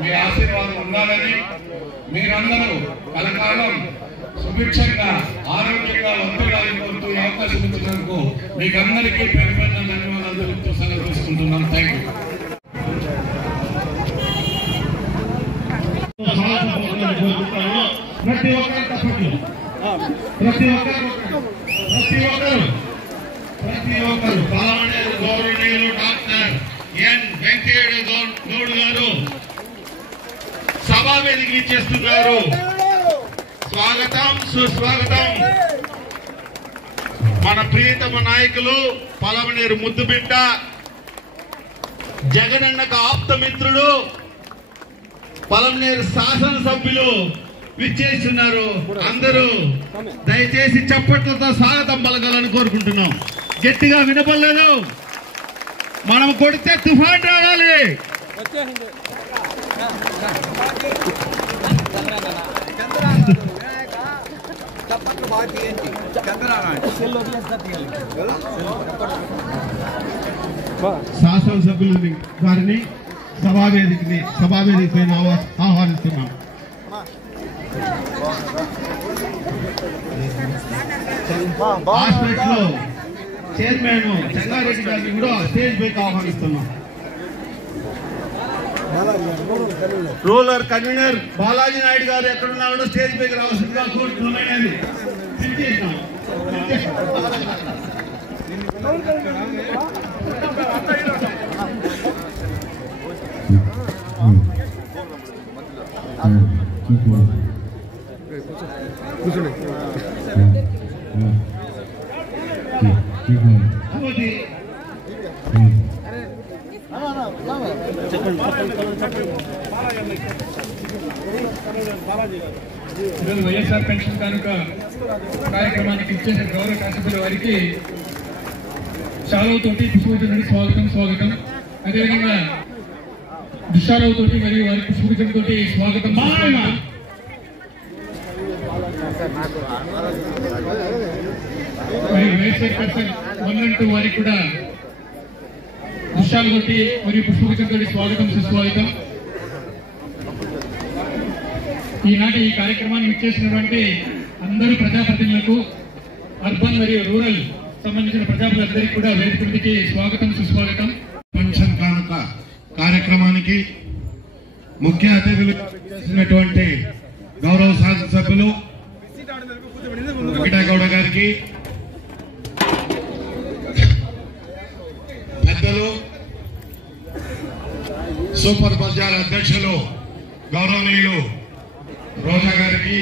మీ ఆశీర్వాదం ఉండాలని, మీరందరూ కలకాలం సుభిక్షంగా ఆరోగ్యంగా వర్తిల్లాలని కోరుతూ ఈ అవకాశం ఇచ్చినందుకు మీకు అందరికీ పేరు పేరున ధన్యవాదాలు తెలుపుతూ సెలవు తీసుకుంటున్నాను. Thank you. ప్రతి ఒక్కరు పాలమనేరు గౌరవనీయులు డాక్టర్ ఎన్ వెంకయ్య గౌడ్ గారు సభా వేదిక ఇచ్చేస్తున్నారు. స్వాగతం, సుస్వాగతం. మన ప్రియతమ నాయకులు పాలమనేరు ముద్దుబిడ్డ, జగనన్నకు ఆప్తమిత్రుడు, పాలమనేరు శాసనసభ్యులు విచ్చేస్తున్నారు. అందరూ దయచేసి చప్పట్లతో స్వాగతం పలకాలని కోరుకుంటున్నాం. గట్టిగా వినపడలేదు, మనం కొడితే తుఫాన్ రావాలి. శాసనసభ్యులని వారిని సభావేదిక పైన ఆహ్వానిస్తున్నాం. హాస్పిటల్ చైర్మన్ చెంగారెడ్డి గారిని కూడా స్టేజ్ పైకి ఆహ్వానిస్తున్నాం. రూరల్ కన్వీనర్ బాలాజీ నాయుడు గారు ఎక్కడున్నాడో స్టేజ్ పైకి రావాల్సిందిగా కోరుతున్నామని వైఎస్ఆర్ పెన్షన్ కానుక కార్యక్రమానికి ఇచ్చేసిన గౌరవ శాసనసభ్యుల వారికి శాలువతోటి పుష్పగుచ్చంతో స్వాగతం. అదేవిధంగా దుశ్శాలువతోటి మరియు వారి పుష్పగుచ్చంతో స్వాగతం. మరియు వైఎస్ఆర్ పర్సన్ 1 and 2 వారికి కూడా దుశ్శాలుతోటి మరియు పుష్పగుచ్చంతో స్వాగతం, సుస్వాగతం. ఈనాటి ఈ కార్యక్రమాన్ని ఇచ్చేసినటువంటి అందరూ ప్రజాప్రతినిధులకు, అర్బన్ మరియు రూరల్ సంబంధించిన ప్రజాప్రతినిధులందరికీ కూడా వేదికకి స్వాగతం, సుస్వాగతం. పెన్షన్ కానుక కార్యక్రమానికి ముఖ్య అతిథులు చేసినటువంటి గౌరవ శాసనసభ్యులు వెంకటగౌడ గారికి, పెద్దలు సూపర్ బజార్ అధ్యక్షులు గౌరవనీయులు రోజా గారికి,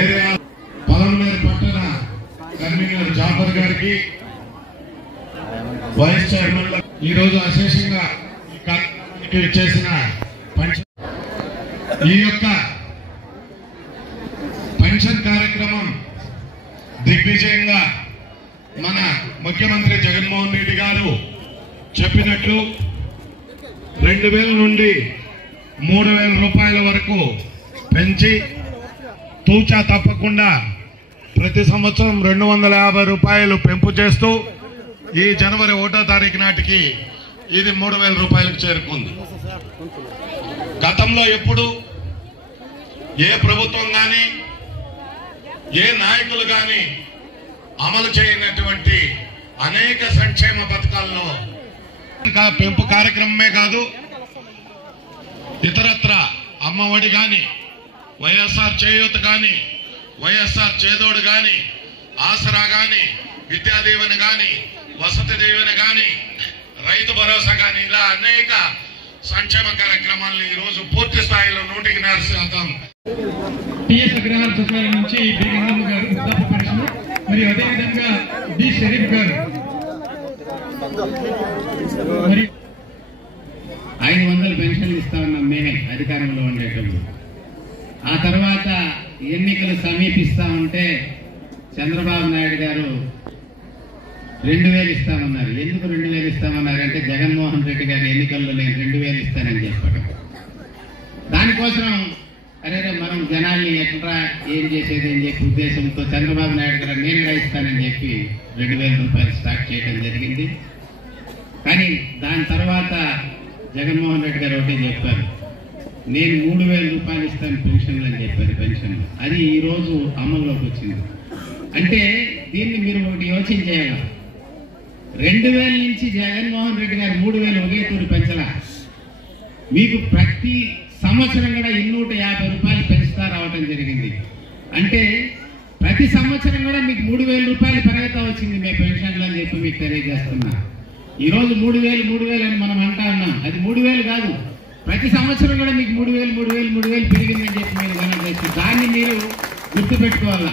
ఏరియా పాలమనేరు పట్టణ కన్వీనర్ జాఫర్ గారికి, వైస్ చైర్మన్ ఈరోజు అశేషంగా చేసిన ఈ యొక్క పెన్షన్ కార్యక్రమం దిగ్విజయంగా మన ముఖ్యమంత్రి జగన్మోహన్ రెడ్డి గారు చెప్పినట్లు 2000 నుండి 3000 రూపాయల వరకు పెంచి తూచా తప్పకుండా ప్రతి సంవత్సరం 250 రూపాయలు పెంపు చేస్తూ ఈ జనవరి 1వ తారీఖు నాటికి ఇది 3000 రూపాయలకు చేరుకుంది. గతంలో ఎప్పుడు ఏ ప్రభుత్వం గాని ఏ నాయకులు గాని అమలు చేయనటువంటి అనేక సంక్షేమ పథకాల్లో పెంపు కార్యక్రమమే కాదు, ఇతరత్ర అమ్మఒడి గాని, వైఎస్ఆర్ చేయూత గాని, వైఎస్ఆర్ చేదోడు గాని, ఆసరా గాని, విద్యా దీవెన గాని, వసతి దీవెన గాని, రైతు భరోసా గాని, ఇలా అనేక సంక్షేమ కార్యక్రమాలను ఈ రోజు పూర్తి స్థాయిలో 100% టిఎస్ అగ్రహార సచివాలయం నుంచి బి గంగమ్మ గారు వృద్ధాప్య పెన్షన్, మరియు అదేవిధంగా డి షరీఫ్ గారు 500 పెన్షన్లు ఇస్తా ఉన్నాం మేమే అధికారంలో ఉండేటప్పుడు. ఆ తర్వాత ఎన్నికలు సమీపిస్తా ఉంటే చంద్రబాబు నాయుడు గారు 2000 ఇస్తామన్నారు. ఎందుకు 2000 ఇస్తామన్నారంటే జగన్మోహన్ రెడ్డి గారు ఎన్నికల్లో నేను 2000 ఇస్తానని చెప్పడం. దానికోసం అరే మనం జనాల్ని ఎట్లా ఏం చేసేది అని చెప్పి ఉద్దేశంతో చంద్రబాబు నాయుడు గారు నేనుగా ఇస్తానని చెప్పి 2000 రూపాయలు స్టార్ట్ చేయడం జరిగింది. కానీ దాని తర్వాత జగన్మోహన్ రెడ్డి గారు ఒకటే చెప్పారు, నేను 3,000 రూపాయలు ఇస్తాను పెన్షన్లు అని చెప్పారు. పెన్షన్ అది ఈరోజు అమల్లోకి వచ్చింది. అంటే దీన్ని మీరు ఒకటి యోచన చేయాలి. 2000 నుంచి జగన్మోహన్ రెడ్డి గారు 3,000 ఒకే తూరు పెంచలా. మీకు ప్రతి సంవత్సరం కూడా 250 రూపాయలు పెంచుతా రావడం జరిగింది. అంటే ప్రతి సంవత్సరం కూడా మీకు 3,000 రూపాయలు పెరుగుతా వచ్చింది మీ పెన్షన్లు అని చెప్పి మీకు తెలియజేస్తున్నా. ఈరోజు 3,000 అని మనం అంటా ఉన్నాం. అది 3,000 కాదు, ప్రతి సంవత్సరం కూడా మీకు 3,000 పెరిగిందని చెప్పి మీరు గణన చేస్తారు. దాన్ని మీరు గుర్తుపెట్టుకోవాలా.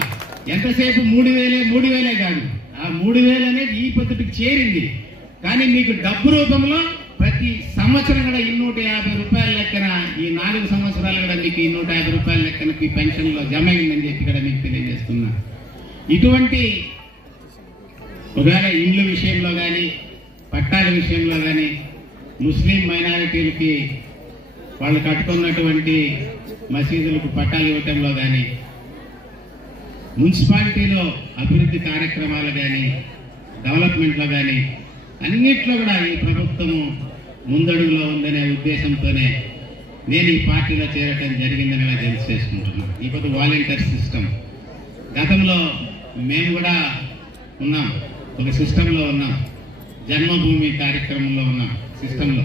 ఎంతసేపు 3,000 కాదు, ఆ 3,000 అనేది ఈ పొద్దుటికి చేరింది. కానీ మీకు డబ్బు రూపంలో ప్రతి సంవత్సరం కూడా 250 రూపాయల లెక్కన ఈ 4 సంవత్సరాలు కూడా మీకు 250 రూపాయల లెక్కన మీ పెన్షన్లో జమ అయిందని చెప్పి కూడా మీకు తెలియజేస్తున్నా. ఇటువంటి ఒకవేళ ఇళ్ళు విషయంలో కానీ, పట్టాల విషయంలో కానీ, ముస్లిం మైనారిటీలకి వాళ్ళు కట్టుకున్నటువంటి మసీదులకు పట్టాలు ఇవ్వటంలో కానీ, మున్సిపాలిటీలో అభివృద్ధి కార్యక్రమాలు కానీ, డెవలప్మెంట్లో కానీ అన్నిట్లో కూడా ఈ ప్రభుత్వము ముందడుగులో ఉందనే ఉద్దేశంతోనే నేను ఈ పార్టీలో చేరటం జరిగిందని తెలియజేసుకుంటున్నాను. ఇప్పుడు వాలంటీర్ సిస్టమ్ గతంలో మేము కూడా ఉన్నాం, ఒక సిస్టంలో ఉన్నాం. జన్మభూమి కార్యక్రమంలో ఉన్నాం సిస్టంలో.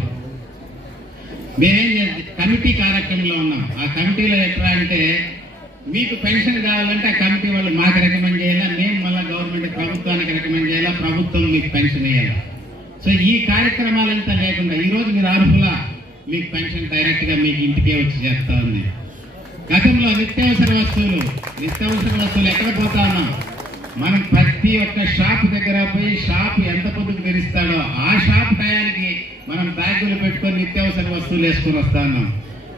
మేమేం కమిటీ కార్యక్రమంలో ఉన్నాం. ఆ కమిటీలో ఎట్లా అంటే మీకు పెన్షన్ కావాలంటే ఆ కమిటీ వాళ్ళు మాకు రికమెండ్ చేయాలా, మేము మళ్ళీ గవర్నమెంట్ ప్రభుత్వానికి రికమెండ్ చేయాలా, ప్రభుత్వం మీకు పెన్షన్ వేయాలా. సో ఈ కార్యక్రమాలంతా లేకుండా ఈరోజు మీరు అర్హులా, మీకు పెన్షన్ డైరెక్ట్ గా మీకు ఇంటికే వచ్చి చేస్తా ఉంది. గతంలో నిత్యావసర వస్తువులు ఎక్కడ పోతా ఉన్నాం? మనం ప్రతి ఒక్క షాప్ దగ్గర పోయి షాప్ ఎంత పొద్దుకు తెరిస్తాడో ఆ షాప్ టయానికి మనం బ్యాగులు పెట్టుకొని నిత్యావసర వస్తువులు వేసుకొని వస్తా ఉన్నాం.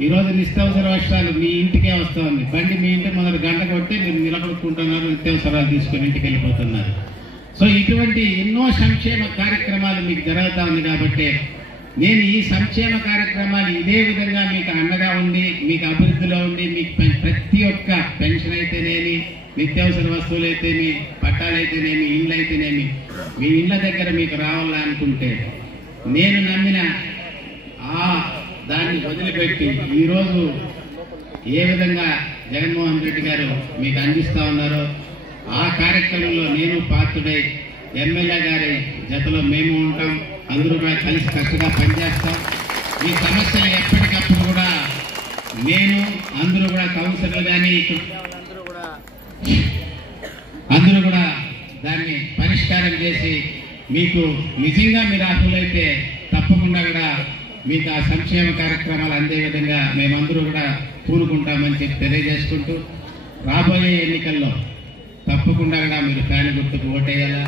ఈరోజు నిత్యావసర వస్త్రాలు మీ ఇంటికే వస్తా ఉంది. బండి మీ ఇంటి మొదలు గంట కొట్టి మీరు నిలబడుకుంటున్నారు, నిత్యావసరాలు తీసుకొని ఇంటికి వెళ్ళిపోతున్నారు. సో ఇటువంటి ఎన్నో సంక్షేమ కార్యక్రమాలు మీకు జరుగుతూ ఉంది. కాబట్టి నేను ఈ సంక్షేమ కార్యక్రమాలు ఇదే విధంగా మీకు అండగా ఉండి, మీకు అభివృద్ధిలో ఉండి, మీకు ప్రతి ఒక్క పెన్షన్ అయితేనేమి, నిత్యావసర వస్తువులు అయితేమి, పట్టాలు అయితేనేమి, ఇండ్లు అయితేనేమి మీ ఇండ్ల దగ్గర మీకు రావాలనుకుంటే నేను నమ్మిన దాన్ని వదిలిపెట్టి ఈరోజు ఏ విధంగా జగన్మోహన్ రెడ్డి గారు మీకు అందిస్తా ఉన్నారో ఆ కార్యక్రమంలో నేను పాత్రుడై ఎమ్మెల్యే గారి జతలో మేము ఉంటాం. అందరూ కూడా కలిసి కష్టంగా పనిచేస్తాం. ఈ సమస్యలు ఎప్పటికప్పుడు కూడా నేను అందరూ కూడా కౌన్సిలర్లు కానీ అందరూ కూడా దాన్ని పరిష్కారం చేసి మీకు నిజంగా మీరు అర్హులైతే తప్పకుండా కూడా మీకు ఆ సంక్షేమ కార్యక్రమాలు అందే విధంగా మేమందరూ కూడా పూనుకుంటామని చెప్పి తెలియజేసుకుంటూ రాబోయే ఎన్నికల్లో తప్పకుండా కూడా మీరు ఫ్యాన్ గుర్తుకు ఓటేయాలా.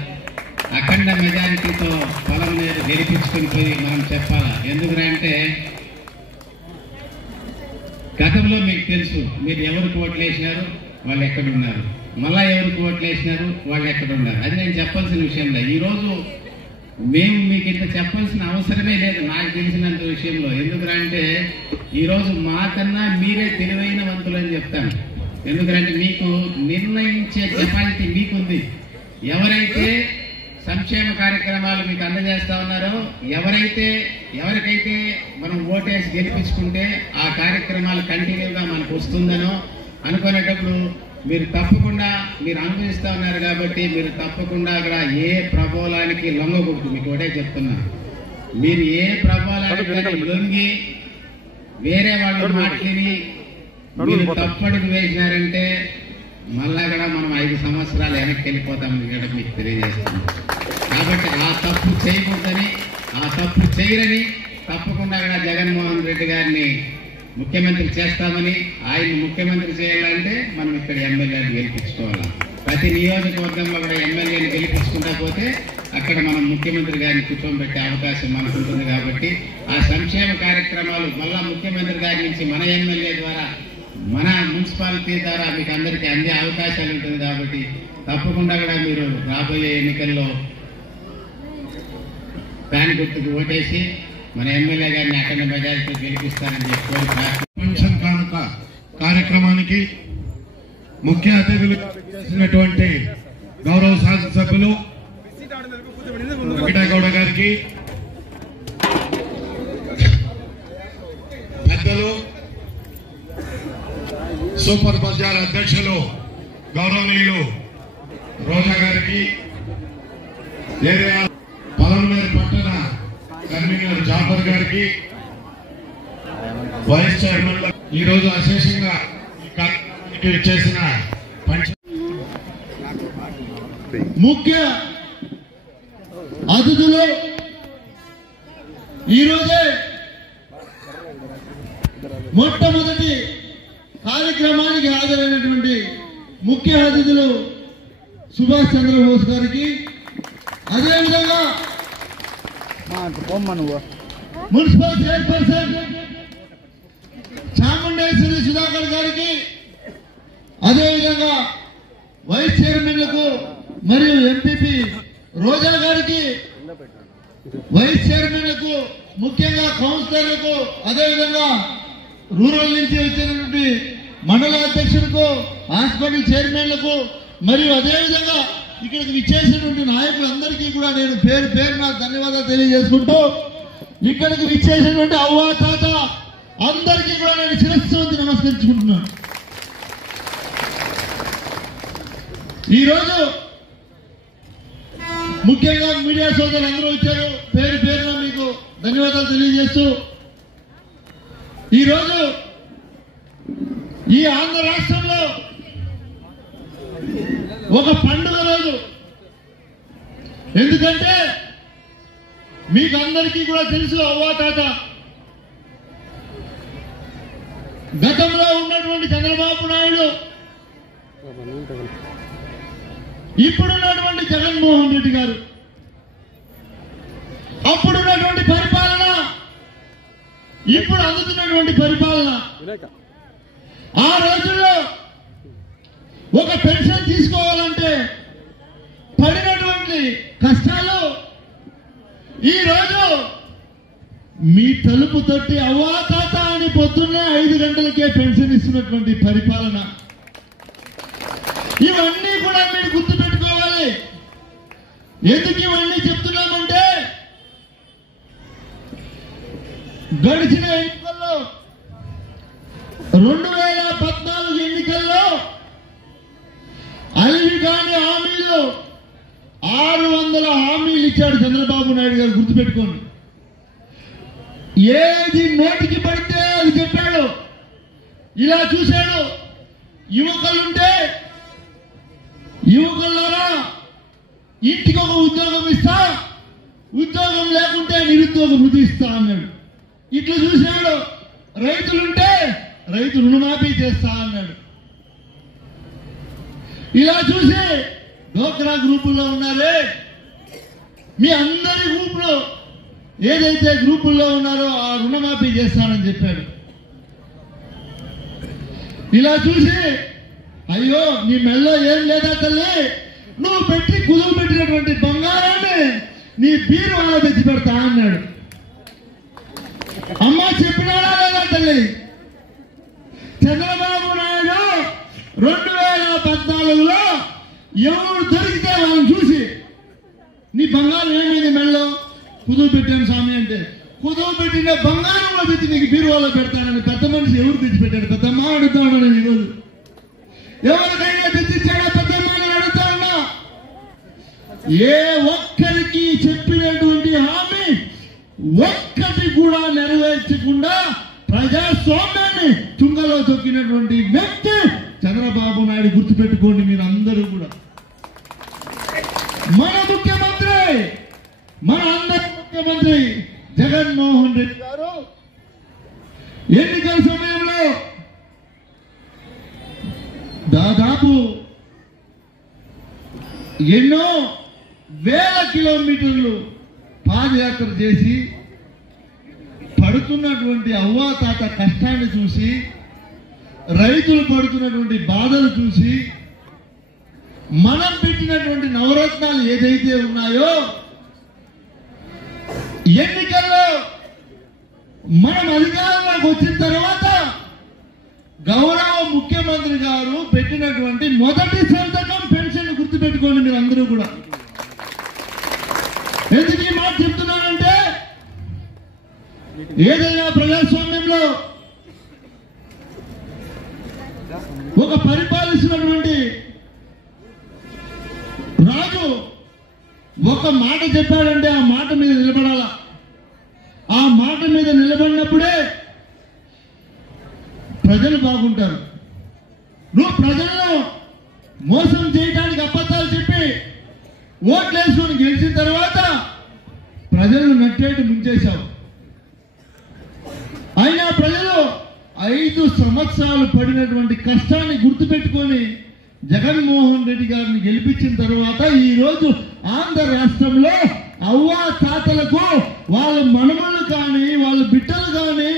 అఖండ మెజారిటీతో పొలం మీద గెలిపించుకుని పోయి మనం చెప్పాలా. ఎందుకంటే గతంలో మీకు తెలుసు మీరు ఎవరికి ఓట్లు వేసినారు, వాళ్ళు ఎక్కడున్నారు, మళ్ళా ఎవరికి ఓట్లు వేసినారు, వాళ్ళు ఎక్కడున్నారు. అది నేను చెప్పాల్సిన విషయం లేదు. ఈరోజు మేము మీకు ఇంత చెప్పాల్సిన అవసరమే లేదు నాకు తెలిసినంత విషయంలో. ఎందుకంటే ఈరోజు మాకన్నా మీరే తెలివైన వంతులని చెప్తాను. ఎందుకంటే మీకు నిర్ణయించే కెపాసిటీ మీకుంది. ఎవరైతే సంక్షేమ కార్యక్రమాలు మీకు అందజేస్తా ఉన్నారో, ఎవరికైతే మనం ఓటేసి గెలిపించుకుంటే ఆ కార్యక్రమాలు కంటిన్యూగా మనకు వస్తుందనో అనుకునేటప్పుడు మీరు తప్పకుండా మీరు అనుభవిస్తా ఉన్నారు. కాబట్టి మీరు తప్పకుండా అక్కడ ఏ ప్రబోలానికి లొంగకూడదు. మీకు ఒకటే చెప్తున్నా, మీరు ఏ ప్రబోలానికి లొంగి వేరే వాళ్ళు మాట్లాడి మీరు తప్పడుగు వేసినారంటే మళ్ళా కూడా మనం 5 సంవత్సరాలు వెనక్కి వెళ్ళిపోతామని కూడా మీకు తెలియజేస్తున్నాం. కాబట్టి ఆ తప్పు చేయకూడదని, ఆ తప్పు చేయరని తప్పకుండా కూడా జగన్మోహన్ రెడ్డి గారిని ముఖ్యమంత్రి చేస్తామని, ఆయన్ని ముఖ్యమంత్రి చేయాలంటే మనం ఇక్కడ ఎమ్మెల్యేని గెలిపించుకోవాలి. ప్రతి నియోజకవర్గంలో కూడా ఎమ్మెల్యేని గెలిపించుకుంటా పోతే అక్కడ మనం ముఖ్యమంత్రి గారిని కూర్చోబెట్టే అవకాశం మనకు ఉంటుంది. కాబట్టి ఆ సంక్షేమ కార్యక్రమాలు మళ్ళా ముఖ్యమంత్రి గారి నుంచి మన ఎమ్మెల్యే ద్వారా, మన మున్సిపాలిటీ ద్వారా మీకు అందరికీ అందే అవకాశాలు ఉంటుంది. కాబట్టి తప్పకుండా కూడా మీరు రాబోయే ఎన్నికల్లో ఫ్యాన్ గుర్తుకు ఓటేసి మన ఎమ్మెల్యే గారిని అఖండ మెజారిటీ గెలిపిస్తారని చెప్పి పెన్షన్ కానుక కార్యక్రమానికి ముఖ్య అతిథులు చేసినటువంటి గౌరవ శాసనసభ్యులు వెంకటగౌడ గారికి, సూపర్ బజార్ అధ్యక్షులు గౌరవనీయులు రోజా గారికి, ఏరియా పలమనేరు పట్టణ కన్వీనర్ జాఫర్ గారికి, వైస్ చైర్మన్ ఈ రోజు అశేషంగా ఈ కార్యక్రమానికి చేసిన ముఖ్య అతిథులు ఈరోజే మొట్టమొదటి కార్యక్రమానికి హాజరైనటువంటి ముఖ్య అతిథులు సుభాష్ చంద్రబోస్ గారికి, అదేవిధంగా మున్సిపల్ చైర్పర్సన్ చాముండేశ్వరి సుధాకర్ గారికి, అదేవిధంగా వైస్ చైర్మన్లకు మరియు ఎంపీపీ రోజా గారికి, వైస్ చైర్మన్లకు, ముఖ్యంగా కౌన్సిలర్లకు, అదేవిధంగా రూరల్ నుంచి వచ్చినటువంటి మండల అధ్యక్షులకు, హాస్పిటల్ చైర్మన్లకు మరియు అదేవిధంగా ఇక్కడికి విచ్చేసినటువంటి నాయకులందరికీ కూడా నేను పేరు పేరున ధన్యవాదాలు తెలియజేసుకుంటూ, ఇక్కడికి విచ్చేసినటువంటి అవ్వ తాత అందరికీ కూడా నేను శిరస్సు వంచి నమస్కరించుకుంటున్నాను. ఈరోజు ముఖ్యంగా మీడియా సోదరులు అందరూ వచ్చారు, పేరు పేరున మీకు ధన్యవాదాలు తెలియజేస్తూ, ఈరోజు ఈ ఆంధ్ర రాష్ట్రంలో ఒక పండుగ రోజు. ఎందుకంటే మీకు అందరికీ కూడా తెలుసు, అవ్వాతాత గతంలో ఉన్నటువంటి చంద్రబాబు నాయుడు, ఇప్పుడున్నటువంటి జగన్మోహన్ రెడ్డి గారు, అప్పుడున్నటువంటి పరిపాలన, ఇప్పుడు అందుతున్నటువంటి పరిపాలన. ఆ రోజుల్లో ఒక పెన్షన్ తీసుకోవాలంటే పడినటువంటి కష్టాలు ఈ రోజు మీ తలుపు తట్టి అవ్వా తాత అని పొద్దున్నే 5 గంటలకే పెన్షన్ ఇస్తున్నటువంటి పరిపాలన. ఇవన్నీ కూడా మీరు గుర్తుపెట్టుకోవాలి. ఎందుకు ఇవన్నీ చెప్తున్నామంటే, గడిచిన ఎన్నికల్లో 2014 ఎన్నికల్లో అలివి కాని హామీలు 600 హామీలు ఇచ్చాడు చంద్రబాబు నాయుడు గారు, గుర్తుపెట్టుకోండి. ఏది నోటికి పడితే అది చెప్పాడు. ఇలా చూశాడు, యువకులుంటే యువకులారా ఇంటికి ఒక ఉద్యోగం ఇస్తా, ఉద్యోగం లేకుంటే నిరుద్యోగ వృత్తి ఇస్తా అన్నాడు. ఇట్లా చూశాడు, రైతులుంటే రైతు రుణమాఫీ చేస్తా అన్నాడు. ఇలా చూసి డోక్రా గ్రూపుల్లో ఉన్నారే, మీ అందరి గ్రూపులో ఏదైతే గ్రూపుల్లో ఉన్నారో ఆ రుణమాఫీ చేస్తానని చెప్పాడు. ఇలా చూసి, అయ్యో నీ మెల్లో ఏం లేదా తల్లి, నువ్వు పెట్టి కుదువు పెట్టినటువంటి బంగారాన్ని నీ బీరువాలో తెచ్చి పెడతా అన్నాడు. అమ్మ చెప్పినాడా లేదా తల్లి? చంద్రబాబు నాయుడు 2014లో ఎవరు దొరికితే వాళ్ళని చూసి, నీ బంగారం ఏమైంది మెల్లో? కుదువు పెట్టాను స్వామి అంటే, కుదువు పెట్టిన బంగారంలో తెచ్చి నీకు బీరువాలో పెడతానని పెద్ద మనిషి ఎవరు తెచ్చిపెట్టాడు? పెద్దమ్మ అడుగుతాడు. నేను ఈరోజు ఎవరికైనా తెచ్చిచ్చాడా పెద్దమ్మ అని అడుగుతా ఉన్నా. ఏ ఒక్కరికి చెప్పినటువంటి హామీ ఒక్కటి కూడా నెరవేర్చకుండా ప్రజాస్వామ్యాన్ని తుంగలో తొక్కినటువంటి వ్యక్తి చంద్రబాబు నాయుడు. గుర్తుపెట్టుకోండి మీరు అందరూ కూడా. మన ముఖ్యమంత్రి, మన అందరి ముఖ్యమంత్రి జగన్మోహన్ రెడ్డి గారు ఎన్నికల సమయంలో దాదాపు ఎన్నో వేల కిలోమీటర్లు పాదయాత్ర చేసి పడుతున్నటువంటి అవ్వాతాత కష్టాన్ని చూసి, రైతులు పడుతున్నటువంటి బాధలు చూసి, మనం పెట్టినటువంటి నవరత్నాలు ఏదైతే ఉన్నాయో, ఎన్నికల్లో మనం అధికారంలోకి వచ్చిన తర్వాత గౌరవ ముఖ్యమంత్రి గారు పెట్టినటువంటి మొదటి సంతకం పెన్షన్. గుర్తుపెట్టుకోండి మీరు అందరూ కూడా. ఎందుకు ఈ మాట చెప్తున్నానంటే, ఏదైనా ప్రజాస్వామ్యంలో ఒక పరిపాలిస్తున్నటువంటి రాజు ఒక మాట చెప్పాడంటే ఆ మాట మీద నిలబడాల. ఆ మాట మీద నిలబడినప్పుడే ప్రజలు బాగుంటారు. నువ్వు ప్రజలను మోసం చేయడానికి అబద్ధాలు చెప్పి ఓట్లేసుకొని గెలిచిన తర్వాత ప్రజలను నట్టేటు ముంచేశావు. అయినా ప్రజలు 5 సంవత్సరాలు పడినటువంటి కష్టాన్ని గుర్తుపెట్టుకొని జగన్మోహన్ రెడ్డి గారిని గెలిపించిన తర్వాత ఈ రోజు ఆంధ్ర రాష్ట్రంలో అవ్వా తాతలకు వాళ్ళ మనమలు కానీ వాళ్ళ బిడ్డలు కానీ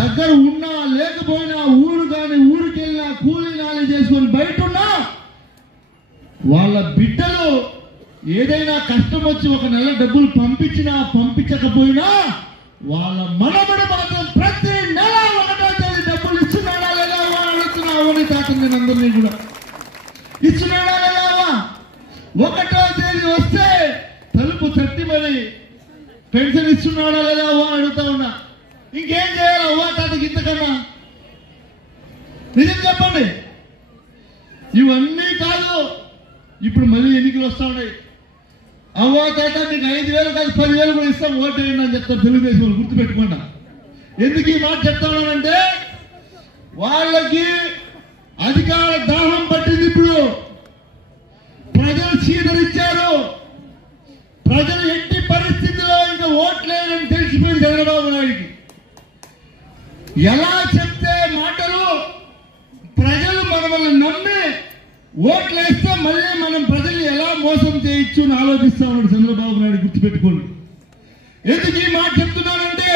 దగ్గర ఉన్నా లేకపోయినా ఊరు కానీ ఊరికి వెళ్ళినా కూలీ నాలి చేసుకొని బయట ఉన్నా వాళ్ళ బిడ్డలు ఏదైనా కష్టం వచ్చి ఒక నెల డబ్బులు పంపించినా పంపించకపోయినా వాళ్ళ మనమడు మాత్రం ప్రతి నెల 1వ తేదీ డబ్బులు ఇస్తున్నాడా లేదా అడుగుతున్నా తాత నేను అందరినీ కూడా ఇస్తున్నాడా లేదా 1వ తేదీ వస్తే తలుపు తట్టి మరి పెన్షన్ ఇస్తున్నాడా లేదా అడుగుతా ఉన్నా. ఇంకేం చేయాలి అవ్వా తాతకి ఇంతకన్నా? నిజం చెప్పండి. ఇవన్నీ కాదు, ఇప్పుడు మళ్ళీ ఎన్నికలు వస్తా ఉన్నాయి. అవ్వా తాత మీకు 5,000 కాదు 10,000 కూడా ఇస్తాం ఓటేయండి అని చెప్తారు తెలుగుదేశం వాళ్ళు. గుర్తుపెట్టుకోండి. ఎందుకు ఈ మాట చెప్తానంటే వాళ్ళకి అధికార దాహం పట్టింది. ఇప్పుడు ప్రజలు చీదరిచ్చారు. ప్రజలు ఎట్టి పరిస్థితిలో ఇంకా ఓట్లేదని తెలిసిపోయింది చంద్రబాబు నాయుడికి. ఎలా చెప్తే మాటలు ప్రజలు మనల్ని నమ్మి ఓట్లేస్తే మళ్ళీ మనం ప్రజలు ఎలా మోసం చేయొచ్చు అని ఆలోచిస్తా ఉన్నాడు చంద్రబాబు నాయుడు. గుర్తుపెట్టుకోండి. ఎందుకు ఈ మాట చెప్తున్నానంటే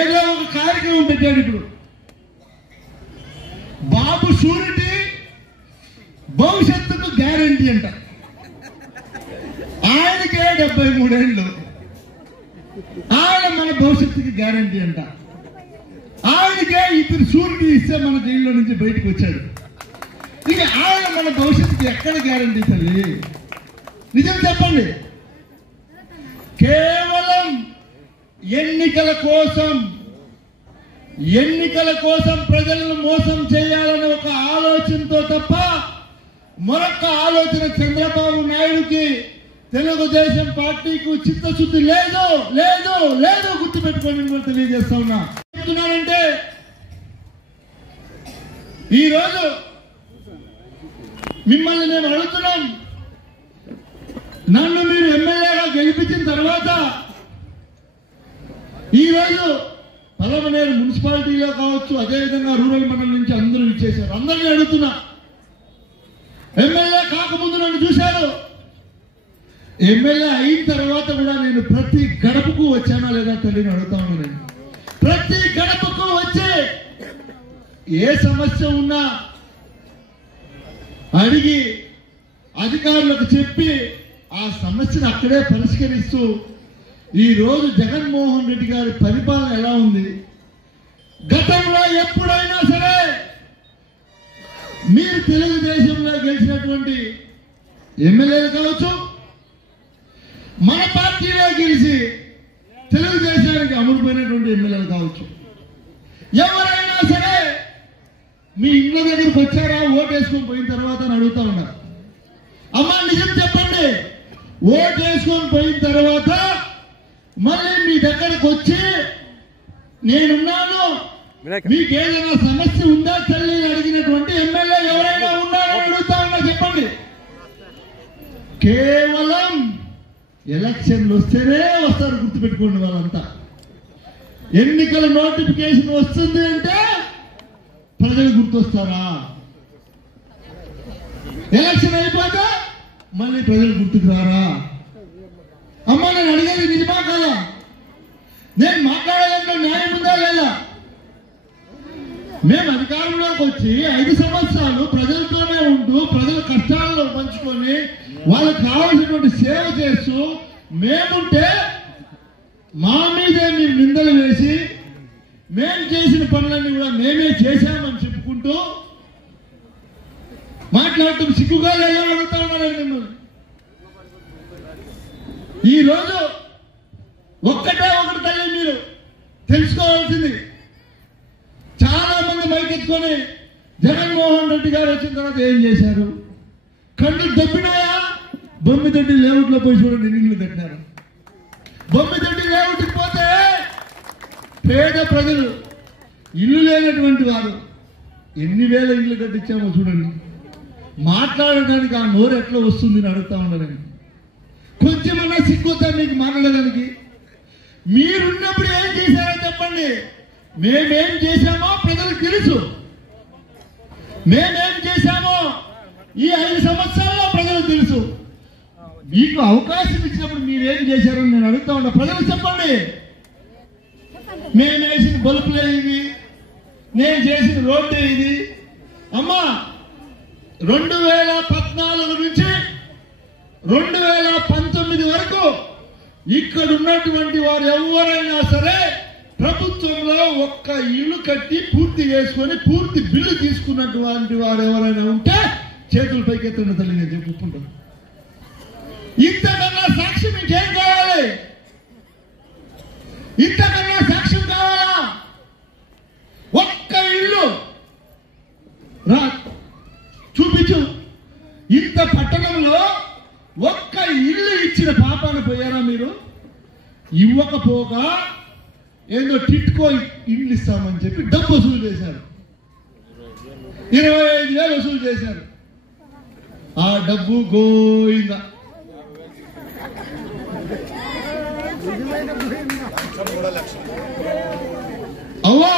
ఏదో ఒక కార్యక్రమం పెట్టాడు. ఇప్పుడు బాబు షూరిటీ భవిష్యత్తుకు గ్యారంటీ అంట. ఆయనకే 73 ఏళ్ళు. ఆయన మన భవిష్యత్తుకి గ్యారంటీ అంట. ఆయనకే ఇద్దరు షూరిటీ ఇస్తే మన జైల్లో నుంచి బయటకు వచ్చాడు. ఇక ఆయన మన భవిష్యత్తుకి ఎక్కడ గ్యారంటీ తల్లి? నిజం చెప్పండి. కేవలం ఎన్నికల కోసం ప్రజలను మోసం చేయాలని ఒక ఆలోచనతో తప్ప మరొక ఆలోచన చంద్రబాబు నాయుడుకి తెలుగుదేశం పార్టీకి చిత్తశుద్ధి లేదు లేదు లేదు. గుర్తుపెట్టుకోండి కూడా తెలియజేస్తా ఉన్నా. చెప్తున్నానంటే ఈరోజు మిమ్మల్ని మేము అడుగుతున్నాం. నన్ను మీరు ఎమ్మెల్యేగా గెలిపించిన తర్వాత ఈరోజు పలమనేరు మున్సిపాలిటీలో కావచ్చు, అదేవిధంగా రూరల్ మండలం నుంచి అందరూ ఇచ్చేశారు. అందరినీ అడుగుతున్నా, ఎమ్మెల్యే కాకముందు నన్ను చూశారు. ఎమ్మెల్యే అయిన తర్వాత కూడా నేను ప్రతి గడపకు వచ్చానా లేదా తల్లిని అడుగుతా ఉన్నాను. ప్రతి గడపకు వచ్చి ఏ సమస్య ఉన్నా అడిగి అధికారులకు చెప్పి ఆ సమస్యను అక్కడే పరిష్కరిస్తూ ఈ రోజు జగన్మోహన్ రెడ్డి గారి పరిపాలన ఎలా ఉంది? గతంలో ఎప్పుడైనా సరే మీరు తెలుగుదేశంలో గెలిచినటువంటి ఎమ్మెల్యేలు కావచ్చు, మన పార్టీలో గెలిచి తెలుగుదేశానికి అమ్ముడుపోయినటువంటి ఎమ్మెల్యేలు కావచ్చు, ఎవరైనా సరే మీ ఇళ్ళ దగ్గరికి వచ్చారా ఓటేసుకొని పోయిన తర్వాత అని అడుగుతా ఉన్నారు. అమ్మా నిజం చెప్పండి, ఓటేసుకొని పోయిన తర్వాత మళ్ళీ మీ దగ్గరకు వచ్చి నేనున్నాను, మీకు ఏదైనా సమస్య ఉందా తల్లి అడిగినటువంటి ఎమ్మెల్యే ఎవరైనా ఉన్నారని అడుగుతా ఉన్నా చెప్పండి. కేవలం ఎలక్షన్లు వస్తేనే వస్తారు. గుర్తుపెట్టుకోండి. వాళ్ళంతా ఎన్నికల నోటిఫికేషన్ వస్తుంది అంటే ప్రజలు గుర్తొస్తారా? ఎలక్షన్ అయిపోతే మళ్ళీ ప్రజలు గుర్తుకు రారా? అమ్మ నేను అడిగేది నిజమా కదా? నేను మాట్లాడేదంటే న్యాయం ఉందా లేదా? మేము అధికారంలోకి వచ్చి 5 సంవత్సరాలు ప్రజలతోనే ఉంటూ ప్రజల కష్టాలను పంచుకొని వాళ్ళకి కావాల్సినటువంటి సేవ చేస్తూ మేముంటే మా మీదే మీరు నిందలు వేసి మేము చేసిన పనులన్నీ కూడా మేమే చేశామని చెప్పుకుంటూ మాట్లాడటం సిగ్గుగా లేదా అడుగుతా ఉన్నారని మిమ్మల్ని. ఈ రోజు ఒక్కటే ఒకటి తల్లి మీరు తెలుసుకోవాల్సింది, చాలా మంది మైకెత్తుకొని తీసుకొని జగన్మోహన్ రెడ్డి గారు వచ్చిన తర్వాత ఏం చేశారు? కళ్ళు దబ్బినాయా? బొమ్మిదొడ్డి లేఅవుట్లో పోయి చూడండి, ఇల్లు కట్టినారు. బొమ్మిదొడ్డి లేఅవుట్కి పోతే పేద ప్రజలు, ఇల్లు లేనటువంటి వారు ఎన్ని వేల ఇల్లు కట్టించామో చూడండి. మాట్లాడడానికి ఆ నోరు ఎట్లా వస్తుంది అని అడుగుతా ఉండదని. కొంచెమన్నా సిగ్గుతా మీకు మాట్లాడడానికి? మీరున్నప్పుడు ఏం చేశారో చెప్పండి. మేమేం చేశామో ప్రజలకు తెలుసు. మేమేం చేశామో ఈ 5 సంవత్సరాల్లో ప్రజలకు తెలుసు. మీకు అవకాశం ఇచ్చినప్పుడు మీరేం చేశారని నేను అడుగుతా ఉన్నా. ప్రజలకు చెప్పండి. మేము వేసిన బల్బులే ఇది, నేను చేసిన రోడ్డే ఇది. అమ్మా 2014 నుంచి 2019 వరకు ఇక్కడ ఉన్నటువంటి వారు ఎవరైనా సరే ప్రభుత్వంలో ఒక్క ఇల్లు కట్టి పూర్తి చేసుకొని పూర్తి బిల్లు తీసుకున్నటువంటి వారు ఎవరైనా ఉంటే చేతులు పైకెత్తున్న తల్లి నేను చెప్పుకుంటాను. ఇంతకన్నా సాక్ష్యం ఇంకేం కావాలి? ఇంతకన్నా సాక్ష్యం కావాలా? ఒక్క ఇల్లు రా చూపించు. ఇంత పట్టణంలో ఒక్క ఇల్లు ఇచ్చిన పాపాన పోయారా మీరు? ఇవ్వకపోగా ఏదో టిట్కో ఇల్లు ఇస్తామని చెప్పి డబ్బు వసూలు చేశారు. 25,000 వసూలు చేశారు. ఆ డబ్బు గోయిందా. అవ్వా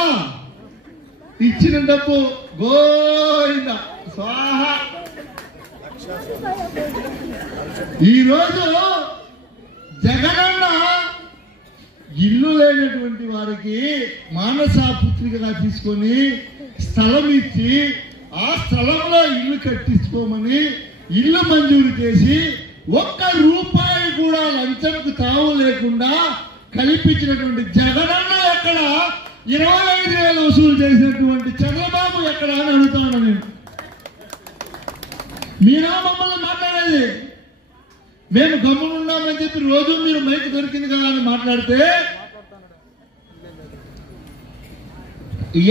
ఇచ్చిన డబ్బు గోయిందా స్వాహ. ఈరోజు జగనన్న ఇల్లు లేనటువంటి వారికి మానసపుత్రికగా తీసుకొని స్థలం ఇచ్చి ఆ స్థలంలో ఇల్లు కట్టించుకోమని ఇల్లు మంజూరు చేసి ఒక్క రూపాయి కూడా లంచంకు తావు లేకుండా కల్పించినటువంటి జగనన్న ఎక్కడ? 25,000 వసూలు చేసినటువంటి చంద్రబాబు ఎక్కడ అని అడుగుతా ఉన్నా నేను. మీరా మమ్మల్ని మాట్లాడేది? మేము గమ్మునున్నామని చెప్పి రోజు మీరు మైక్ దొరికింది కదా అని మాట్లాడితే,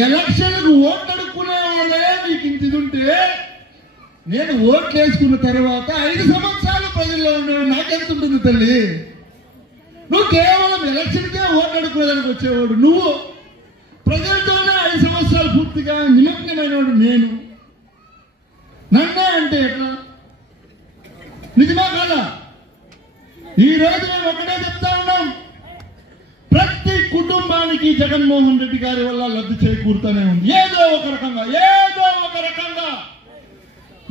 ఎలక్షన్కు ఓట్లు అడుక్కునే వాళ్ళే మీకు ఇంత ఇది ఉంటే, నేను ఓట్లు వేసుకున్న తర్వాత 5 సంవత్సరాలు ప్రజల్లో ఉన్నాడు, నాకెంత ఉంటుంది తల్లి? నువ్వు కేవలం ఎలక్షన్కే ఓట్లు అడుక్కునేదానికి వచ్చేవాడు. నువ్వు ప్రజలతోనే 5 సంవత్సరాలు పూర్తిగా నిమగ్నమైనవాడు. నేను నన్నే అంటే ఎట్లా? నిజమా కాదా? ఈ రోజు మేము ఒకటే చెప్తా ఉన్నాం, ప్రతి కుటుంబానికి జగన్మోహన్ రెడ్డి గారి వల్ల లబ్ధి చేకూరుతూనే ఉంది. ఏదో ఒక రకంగా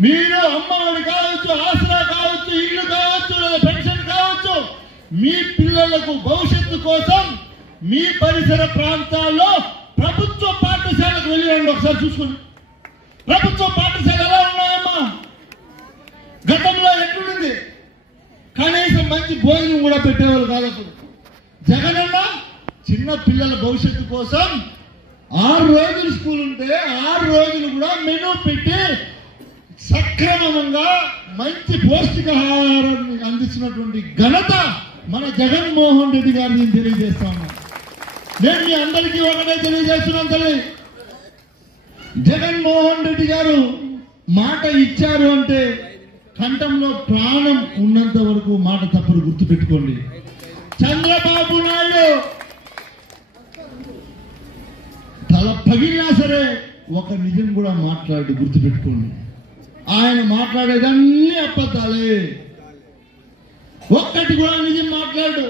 మీరు అమ్మఒడి కావచ్చు, ఆసరా కావచ్చు, ఇల్లు కావచ్చు, లేదా పెన్షన్ కావచ్చు, మీ పిల్లలకు భవిష్యత్తు కోసం మీ పరిసర ప్రాంతాల్లో ప్రభుత్వ పాఠశాలకు వెళ్ళండి. ఒకసారి చూసుకోండి, ప్రభుత్వ పాఠశాల ఎలా ఉన్నాయమ్మా? గతంలో ఎట్లుంది? కనీసం మంచి భోజనం కూడా పెట్టేవాళ్ళు కాదు. జగనన్న చిన్న పిల్లల భవిష్యత్తు కోసం 6 రోజులు స్కూల్ ఉంటే 6 రోజులు కూడా మెనూ పెట్టి సక్రమంగా మంచి పౌష్టికాహారాన్ని అందించినటువంటి ఘనత మన జగన్మోహన్ రెడ్డి గారిని తెలియజేస్తా ఉన్నాను. నేను మీ అందరికీ ఒకటే తెలియజేస్తున్నాను తల్లి, జగన్మోహన్ రెడ్డి గారు మాట ఇచ్చారు అంటే కంఠంలో ప్రాణం ఉన్నంత వరకు మాట తప్పరు, గుర్తుపెట్టుకోండి. చంద్రబాబు నాయుడు తల పగిలినా సరే ఒక నిజం కూడా మాట్లాడు, గుర్తుపెట్టుకోండి. ఆయన మాట్లాడేదన్నీ అబద్ధాలే, ఒక్కటి కూడా నిజం మాట్లాడు.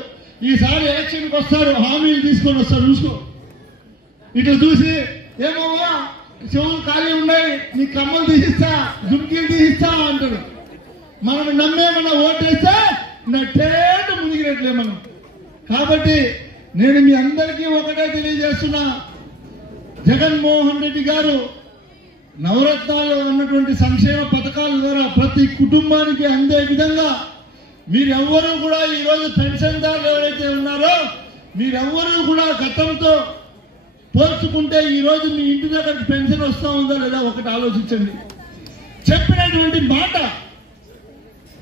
ఈసారి ఎలక్షన్కి వస్తారు, హామీలు తీసుకొని వస్తారు, చూసుకో. ఇట్లా చూసి ఏమోవా చెవులు ఖాళీ ఉన్నాయి, నీ కమ్మలు తీసిస్తా, జుంకీలు తీసిస్తా అంటాడు. మనం నమ్మేమన్నా ఓటేస్తే నట్టేటు మునిగినట్లే మనం. కాబట్టి నేను మీ అందరికీ ఒకటే తెలియజేస్తున్నా, జగన్మోహన్ రెడ్డి గారు నవరత్నాలు అన్నటువంటి సంక్షేమ పథకాల ద్వారా ప్రతి కుటుంబానికి అందే విధంగా మీరెవ్వరూ కూడా ఈరోజు పెన్షన్దారులు ఎవరైతే ఉన్నారో మీరెవ్వరూ కూడా గతంతో పోల్చుకుంటే ఈరోజు మీ ఇంటి దగ్గరికి పెన్షన్ వస్తూ ఉందా లేదా ఒకటి ఆలోచించండి. చెప్పినటువంటి మాట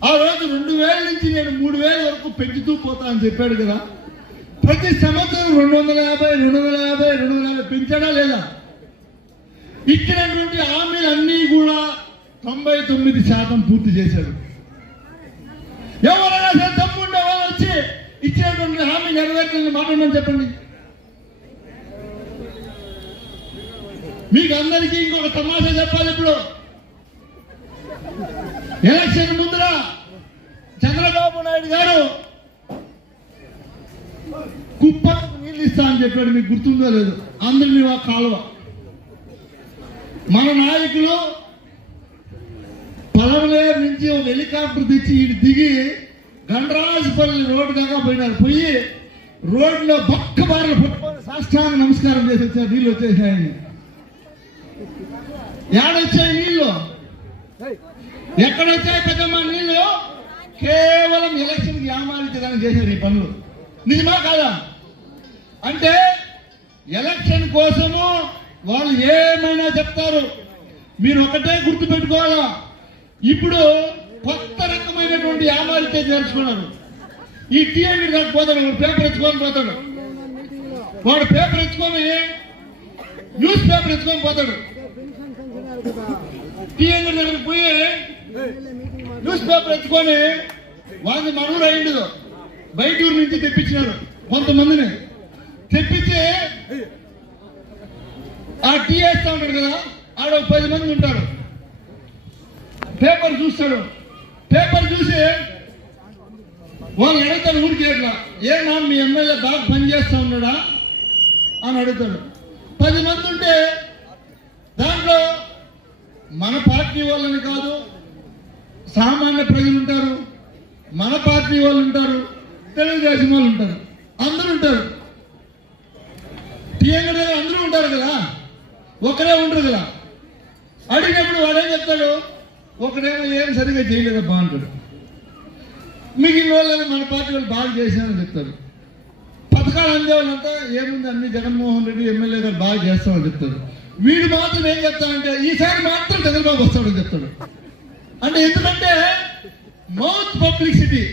ఆ రోజు 2,000 నుంచి నేను 3,000 వరకు పెంచుతూ పోతా అని చెప్పాడు కదా. ప్రతి సంవత్సరం 250 పెంచాడా లేదా? ఇచ్చినటువంటి హామీలన్నీ కూడా 99% పూర్తి చేశారు. ఎవరైనా సరే తప్పుండే వాళ్ళు వచ్చి ఇచ్చినటువంటి హామీ నెరవేర్చని మాట్లాడమని చెప్పండి. మీకు అందరికీ ఇంకొక తమాషా చెప్పాలి. ఇప్పుడు ఎలక్షన్ ముందర చంద్రబాబు నాయుడు గారు కుప్పకు నీళ్ళు ఇస్తా అని చెప్పాడు. మీకు గుర్తుందో లేదు? అందరినీ ఆ కాలువ మన నాయకులు పలవలేరు నుంచి ఒక హెలికాప్టర్ తెచ్చి ఇటు దిగి గండ్రాజుపల్లి రోడ్డు దాకా పోయినారు. పోయి రోడ్లో బొక్క బార్లు పట్టుకొని సాష్టాంగ నమస్కారం చేసి వచ్చారు. నీళ్ళు వచ్చేసాయని. ఏడొచ్చాయి నీళ్ళు? ఎక్కడొచ్చాయి పెద్దమ్మ నీళ్ళు? కేవలం ఎలక్షన్కి యామారించడానికి చేశారు ఈ పనులు. నిజమా కాదా? అంటే ఎలక్షన్ కోసము వాళ్ళు ఏమైనా చెప్తారు. మీరు ఒకటే గుర్తు పెట్టుకోవాలా, ఇప్పుడు కొత్త రకమైనటువంటి యామారితే చేర్చుకున్నారు. ఈ టీఎండి దగ్గర పోతాడు, వాడు పేపర్ ఎత్తుకొని పోతాడు. వాడు పేపర్ ఎత్తుకొని న్యూస్ పేపర్ ఎత్తుకొని పోతాడు. టీఎండి దగ్గరికి పోయి న్యూస్ పేపర్ ఎత్తుకొని వాళ్ళని మనూరు అయిండు బయట ఊరు నుంచి తెప్పించినారు. కొంతమందిని తెప్పించి ఆ టీ వేస్తా ఉంటాడు కదా, ఆడ 10 మంది ఉంటారు. పేపర్ చూస్తాడు. పేపర్ చూసి వాళ్ళు అడుగుతాడు ఊరికి ఎట్లా, ఏనా మీ ఎమ్మెల్యే బాగా పనిచేస్తా ఉన్నాడా అని అడుగుతాడు. 10 మంది ఉంటే దాంట్లో మన పార్టీ వాళ్ళని కాదు, సామాన్య ప్రజలు ఉంటారు, మన పార్టీ వాళ్ళు ఉంటారు, తెలుగుదేశం వాళ్ళు ఉంటారు, అందరూ ఉంటారు. టీఎండి అందరూ ఉంటారు కదా, ఒకరే ఉంటారు కదా. అడిగినప్పుడు వాడేం చెప్తాడు, ఒకడేమో ఏం సరిగ్గా చేయలేదబ్బా అంటాడు. మిగిలిన వాళ్ళని మన పార్టీ వాళ్ళు బాగా చేశారని చెప్తారు. పథకాలు అందేవాళ్ళంతా ఏముంది అన్ని జగన్మోహన్ రెడ్డి ఎమ్మెల్యే గారు బాగా చేస్తామని చెప్తారు. వీడు మాత్రం ఏం చెప్తాడంటే ఈసారి మాత్రం చంద్రబాబు వస్తాడని చెప్తాడు. అంటే ఎందుకంటే మౌత్ పబ్లిసిటీ,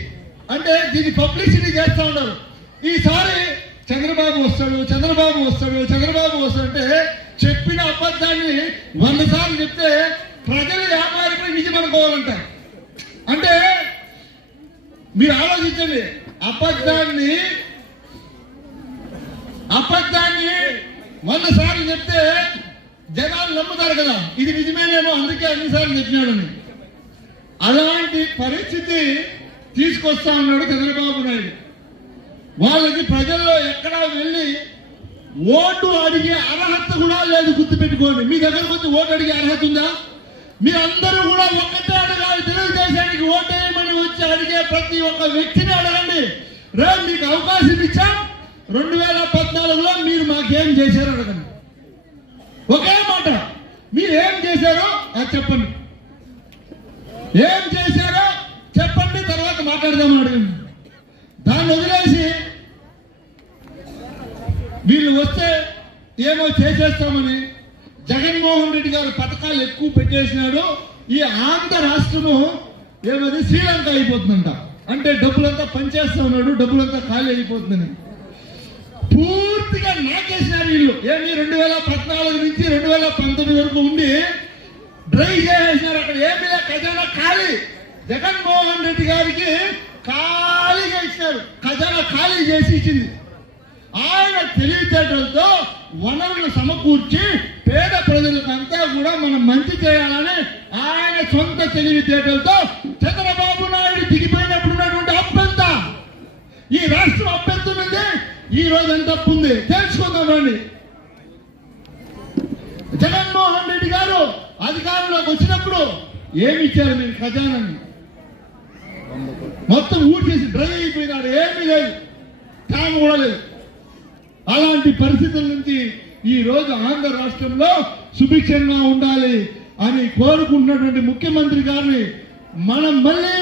అంటే దీన్ని పబ్లిసిటీ చేస్తూ ఉన్నారు. ఈసారి చంద్రబాబు వస్తాడు, చంద్రబాబు వస్తాడు, చంద్రబాబు వస్తాడంటే చెప్పిన అబద్ధాన్ని 100 సార్లు చెప్తే ప్రజలు వ్యాపారిపై నిజం అనుకోవాలంటారు. అంటే మీరు ఆలోచించండి, అబద్ధాన్ని 100 సార్లు చెప్తే జనాలు నమ్ముతారు కదా, ఇది నిజమేనేమో అందుకే అన్నిసార్లు చెప్పినాడని. అలాంటి పరిస్థితి తీసుకొస్తా ఉన్నాడు చంద్రబాబు నాయుడు. వాళ్ళకి ప్రజల్లో ఎక్కడా వెళ్ళి ఓటు అడిగే అర్హత కూడా లేదు. గుర్తుపెట్టుకోండి, మీ దగ్గరకు వచ్చి ఓటు అడిగే అర్హత ఉందా? మీరందరూ కూడా ఒక్కటే అడగాలి. తెలుగుదేశానికి ఓటేయమని వచ్చి అడిగే ప్రతి ఒక్క వ్యక్తిని అడగండి. రేపు మీకు అవకాశం ఇచ్చాం, 2014లో మీరు మాకేం చేశారో అడగండి. ఒకే మాట, మీరు ఏం చేశారో అది చెప్పండి. ఏం చేశారో చెప్పండి, తర్వాత మాట్లాడదామని అడగండి. దాన్ని వదిలేసి వీళ్ళు వస్తే ఏమో చేసేస్తామని జగన్మోహన్ రెడ్డి గారు పథకాలు ఎక్కువ పెట్టేసినాడు. ఈ ఆంధ్ర రాష్ట్రము ఏమది శ్రీలంక అయిపోతుందంట. అంటే డబ్బులంతా పనిచేస్తా ఉన్నాడు, డబ్బులంతా ఖాళీ అయిపోతుందని పూర్తిగా నాకేసినారు వీళ్ళు. ఏమి 2014 నుంచి 2019 వరకు ఉండి డ్రై చేసేసినారు. అక్కడ ఏమి ఖజానా ఖాళీ. జగన్మోహన్ రెడ్డి గారికి ఖాళీగా ఇచ్చినారు, ఖజానా ఖాళీ చేసి ఇచ్చింది. ఆయన తెలివితేటలతో వనరులు సమకూర్చి పేద ప్రజలకంతా కూడా మనం మంచి చేయాలని ఆయన సొంత తెలివితేటలతో చంద్రబాబు నాయుడు దిగిపోయినప్పుడు ఉన్నటువంటి అప్పు ఎంత, ఈ రాష్ట్రం అప్పు ఎంత ఉంది, ఈ రోజు ఎంత అప్పు ఉంది తెలుసుకుందాం రండి. జగన్మోహన్ రెడ్డి గారు అధికారంలోకి వచ్చినప్పుడు ఏమి ఇచ్చారు మీరు ఖజానాన్ని? మొత్తం ఊడ్చేసి డ్రై అయిపోయినాడు, ఏమీ లేదు, తాము కూడా లేదు. అలాంటి పరిస్థితుల నుంచి ఈ రోజు ఆంధ్ర రాష్ట్రంలో సుభిక్షంగా ఉండాలి అని కోరుకుంటున్నటువంటి ముఖ్యమంత్రి గారిని మనం మళ్ళీ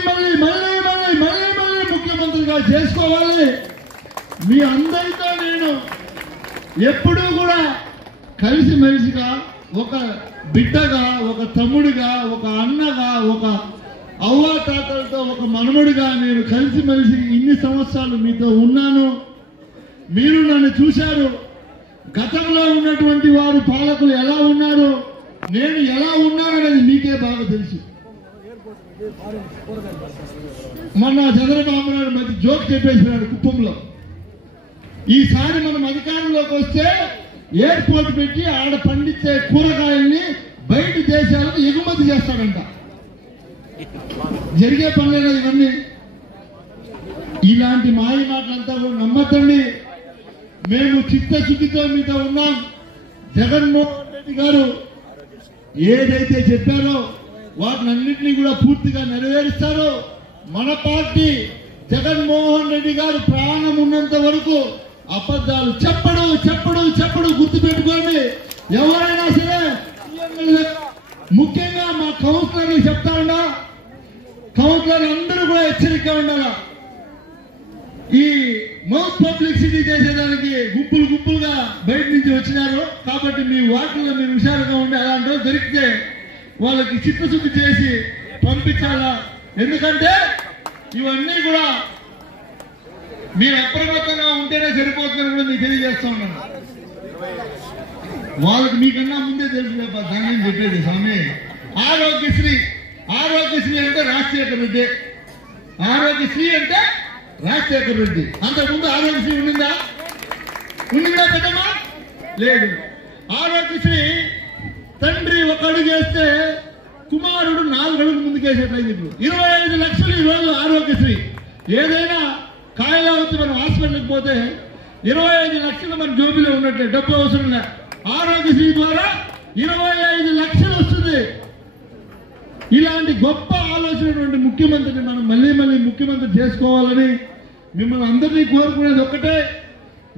ముఖ్యమంత్రిగా చేసుకోవాలి. మీ అందరితో నేను ఎప్పుడూ కూడా కలిసిమెలిసిగా, ఒక బిడ్డగా, ఒక తమ్ముడిగా, ఒక అన్నగా, ఒక అవ్వాతాతలతో ఒక మనముడిగా నేను కలిసిమెలిసి ఇన్ని సంవత్సరాలు మీతో ఉన్నాను. మీరు నన్ను చూశారు. గతంలో ఉన్నటువంటి వారు పాలకులు ఎలా ఉన్నారు, నేను ఎలా ఉన్నాననేది మీకే బాగా తెలుసు. మొన్న చంద్రబాబు నాయుడు మధ్య జోక్ చెప్పేసినాడు కుప్పంలో. ఈసారి మనం అధికారంలోకి వస్తే ఎయిర్పోర్ట్ పెట్టి ఆడ పండించే కూరగాయల్ని బయట దేశాలకు ఎగుమతి చేస్తాడంట. జరిగే పనులేదు ఇవన్నీ. ఇలాంటి మాయ మాటలంతా కూడా నమ్మద్దండి. మేము చిత్తశుద్ధితో మీతో ఉన్నాం. జగన్మోహన్ రెడ్డి గారు ఏదైతే చెప్పారో వాటినన్నింటినీ కూడా పూర్తిగా నెరవేరుస్తారు. మన పార్టీ జగన్మోహన్ రెడ్డి గారు ప్రాణం ఉన్నంత వరకు అబద్ధాలు చెప్పడు గుర్తు పెట్టుకోండి. ఎవరైనా సరే ముఖ్యంగా మా కౌన్సిలర్లు చెప్తా ఉన్నా, కౌన్సిలర్ అందరూ కూడా హెచ్చరిక ఉండాలా. ఈ మౌత్ పబ్లిసిటీ చేసేదానికి గుంపులుగా బయట నుంచి వచ్చినారు కాబట్టి మీ వాటిల్లో మీరు హుషారుగా ఉండి అలాంటి దొరికితే వాళ్ళకి చిత్తశుద్ధి చేసి పంపించాలా. ఎందుకంటే ఇవన్నీ కూడా మీరు అప్రమత్తంగా ఉంటేనే సరిపోతుందని కూడా మీకు తెలియజేస్తా ఉన్నాను. వాళ్ళకి మీకన్నా ముందే తెలుసు దాన్ని చెప్పేది స్వామి. ఆరోగ్యశ్రీ అంటే రాజశేఖర రెడ్డి, ఆరోగ్యశ్రీ అంటే రాజశేఖర రెడ్డి. అంతకుముందు ఆరోగ్యశ్రీ ఉండిందా? పెట్టమా? లేదు. ఆరోగ్యశ్రీ తండ్రి ఒక అడుగు వేస్తే కుమారుడు 4 అడుగులు ముందుకేసేటైంది. ఇప్పుడు 25 లక్షలు ఈరోజు ఆరోగ్యశ్రీ. ఏదైనా కాయలా వచ్చి మనం హాస్పిటల్కి పోతే 25 లక్షలు మన జోబీలో ఉన్నట్లే, డబ్బు అవసరం లే. ఆరోగ్యశ్రీ ద్వారా 25 లక్షలు వస్తుంది. ఇలాంటి గొప్ప ఆలోచన ముఖ్యమంత్రిని మనం మళ్ళీ ముఖ్యమంత్రి చేసుకోవాలని మిమ్మల్ని అందరినీ కోరుకునేది ఒక్కటే.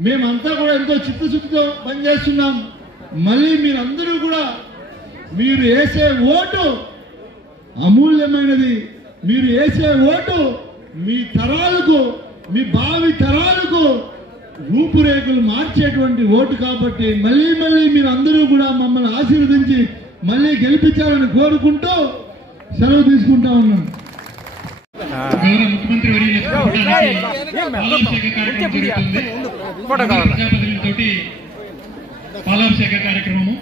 మేమంతా కూడా ఎంతో చిత్తశుద్ధితో పనిచేస్తున్నాం. మళ్ళీ మీరందరూ కూడా మీరు వేసే ఓటు అమూల్యమైనది. మీరు వేసే ఓటు మీ తరాలకు, మీ భావి తరాలకు రూపురేఖలు మార్చేటువంటి ఓటు కాబట్టి మళ్ళీ మీరు అందరూ కూడా మమ్మల్ని ఆశీర్వదించి మళ్ళీ గెలిపించాలని కోరుకుంటూ సెలవు తీసుకుంటా ఉన్నాం. గౌరవ ముఖ్యమంత్రి వర్యులు పాలాభిషేక కార్యక్రమం జరుగుతుంది. ప్రజాప్రతినిధులతోటి పాలాభిషేక కార్యక్రమము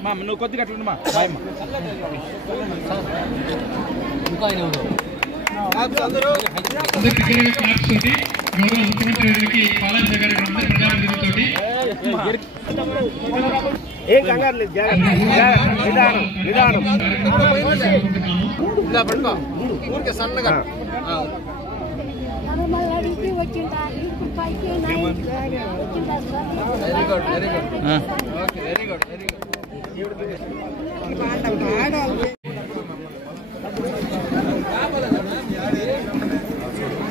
అందరి క్లాప్స్ తోటి గౌరవ ముఖ్యమంత్రి వర్యులకి పాలాభిషేక కార్యక్రమం ప్రజాప్రతినిధులతోటి ఊరికే సన్నగా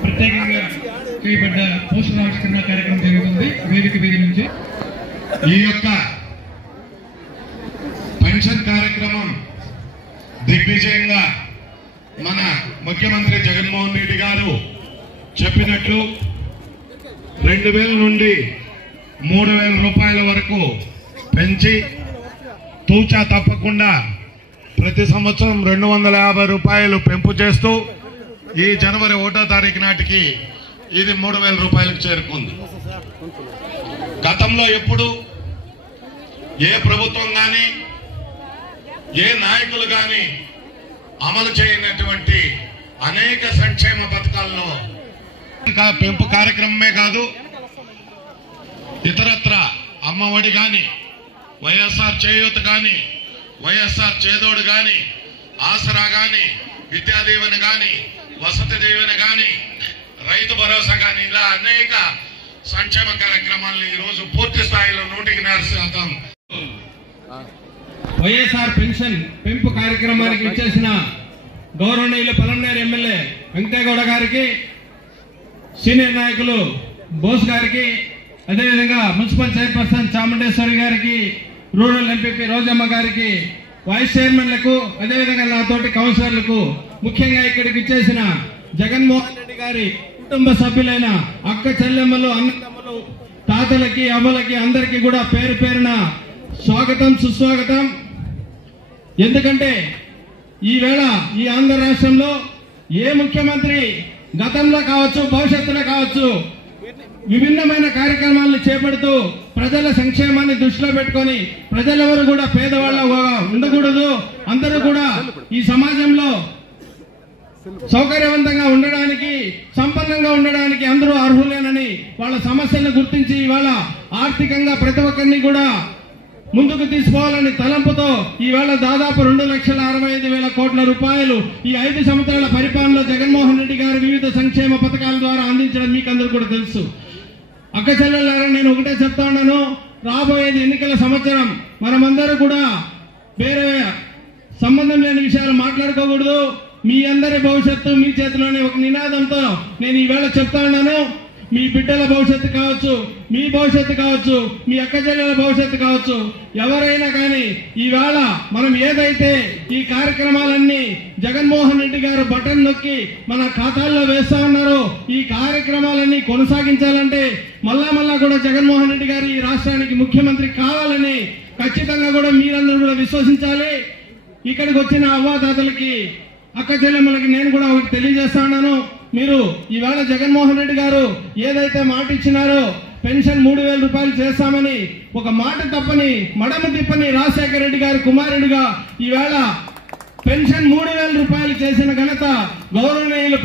ప్రత్యేకంగా చేయబడ్డ పోస్టర్ ఆవిష్కరణ కార్యక్రమం జరుగుతుంది వేదిక వీధి నుంచి. ఈ యొక్క పెన్షన్ కార్యక్రమం దిగ్విజయంగా మన ముఖ్యమంత్రి జగన్మోహన్ రెడ్డి గారు చెప్పినట్లు 2000 నుండి 3000 రూపాయల వరకు పెంచి తూచా తప్పకుండా ప్రతి సంవత్సరం 250 రూపాయలు పెంపు చేస్తూ ఈ జనవరి 1వ తారీఖు నాటికి ఇది 3000 రూపాయలకు చేరుకుంది. గతంలో ఎప్పుడు ఏ ప్రభుత్వం కానీ ఏ నాయకులు కానీ అమలు చేయనటువంటి అనేక సంక్షేమ పథకాల్లో పెంపు కార్యక్రమమే కాదు, ఇతరత్ర అమ్మఒడి కానీ, వైఎస్ఆర్ చేయూత కానీ, వైఎస్ఆర్ చేదోడు కానీ, ఆసరా కానీ, విద్యా దీవెన కానీ, వసతి దీవెన కానీ, రైతు భరోసా కానీ ఇలా అనేక సంక్షేమ కార్యక్రమాలను ఈరోజు పూర్తి స్థాయిలో 100% వైఎస్ఆర్ పెన్షన్ పెంపు కార్యక్రమానికి ఇచ్చేసిన గౌరవనీయులు పలమనేరు ఎమ్మెల్యే వెంకటేగౌడ గారికి, సీనియర్ నాయకులు బోస్ గారికి, అదేవిధంగా మున్సిపల్ చైర్పర్సన్ చాముండేశ్వరి గారికి, రూరల్ ఎంపీపీ రోజమ్మ గారికి, వైస్ చైర్మన్లకు, అదేవిధంగా నాతోటి కౌన్సిలర్లకు, ముఖ్యంగా ఇక్కడికి ఇచ్చేసిన జగన్మోహన్ రెడ్డి గారి కుటుంబ సభ్యులైన అక్క చెల్లెమ్మలు, అన్నదమ్ములు, తాతలకి, అమ్మలకి అందరికీ కూడా పేరు పేరున స్వాగతం, సుస్వాగతం. ఎందుకంటే ఈవేళ ఈ ఆంధ్ర రాష్ట్రంలో ఏ ముఖ్యమంత్రి గతంలో కావచ్చు, భవిష్యత్తులో కావచ్చు, విభిన్నమైన కార్యక్రమాలను చేపడుతూ ప్రజల సంక్షేమాన్ని దృష్టిలో పెట్టుకొని ప్రజలెవరు కూడా పేదవాళ్ళగా ఉండకూడదు, అందరూ కూడా ఈ సమాజంలో సౌకర్యవంతంగా ఉండడానికి, సంపన్నంగా ఉండడానికి అందరూ అర్హులేనని వాళ్ళ సమస్యలను గుర్తించి ఇవాళ ఆర్థికంగా ప్రతి ఒక్కరిని కూడా ముందుకు తీసుకోవాలని తలంపుతో ఈవేళ దాదాపు 2,65,000 కోట్ల రూపాయలు ఈ 5 సంవత్సరాల పరిపాలనలో జగన్మోహన్ రెడ్డి గారు వివిధ సంక్షేమ పథకాల ద్వారా అందించడం మీకు అందరూ కూడా తెలుసు. అక్క చెల్లెళ్ళారా, నేను ఒకటే చెప్తా ఉన్నాను, రాబోయేది ఎన్నికల సంవత్సరం. మనమందరూ కూడా వేరే సంబంధం లేని విషయాలు మాట్లాడుకోకూడదు. మీ అందరి భవిష్యత్తు మీ చేతిలోనే ఒక నినాదంతో నేను ఈవేళ చెప్తా ఉన్నాను. మీ బిడ్డల భవిష్యత్తు కావచ్చు, మీ భవిష్యత్తు కావచ్చు, మీ అక్క చెల్లెల భవిష్యత్తు కావచ్చు, ఎవరైనా కానీ ఈవేళ మనం ఏదైతే ఈ కార్యక్రమాలన్నీ జగన్మోహన్ రెడ్డి గారు బటన్ నొక్కి మన ఖాతాల్లో వేస్తా ఉన్నారో ఈ కార్యక్రమాలన్నీ కొనసాగించాలంటే మళ్ళా కూడా జగన్మోహన్ రెడ్డి గారు ఈ రాష్ట్రానికి ముఖ్యమంత్రి కావాలని ఖచ్చితంగా కూడా మీరందరూ కూడా విశ్వసించాలి. ఇక్కడికి వచ్చిన అవ్వాతాతలకి, అక్క చెల్లెమ్మలకి నేను కూడా ఒకటి తెలియజేస్తా ఉన్నాను. మీరు ఈవేళ జగన్మోహన్ రెడ్డి గారు ఏదైతే మాట ఇచ్చినారో పెన్షన్ 3,000 రూపాయలు చేస్తామని ఒక మాట తప్పని మడమ తిప్పని రాజశేఖర రెడ్డి గారి కుమారుడిగా ఈవేళ పెన్షన్ 3,000 రూపాయలు చేసిన ఘనత గౌరవనీయులు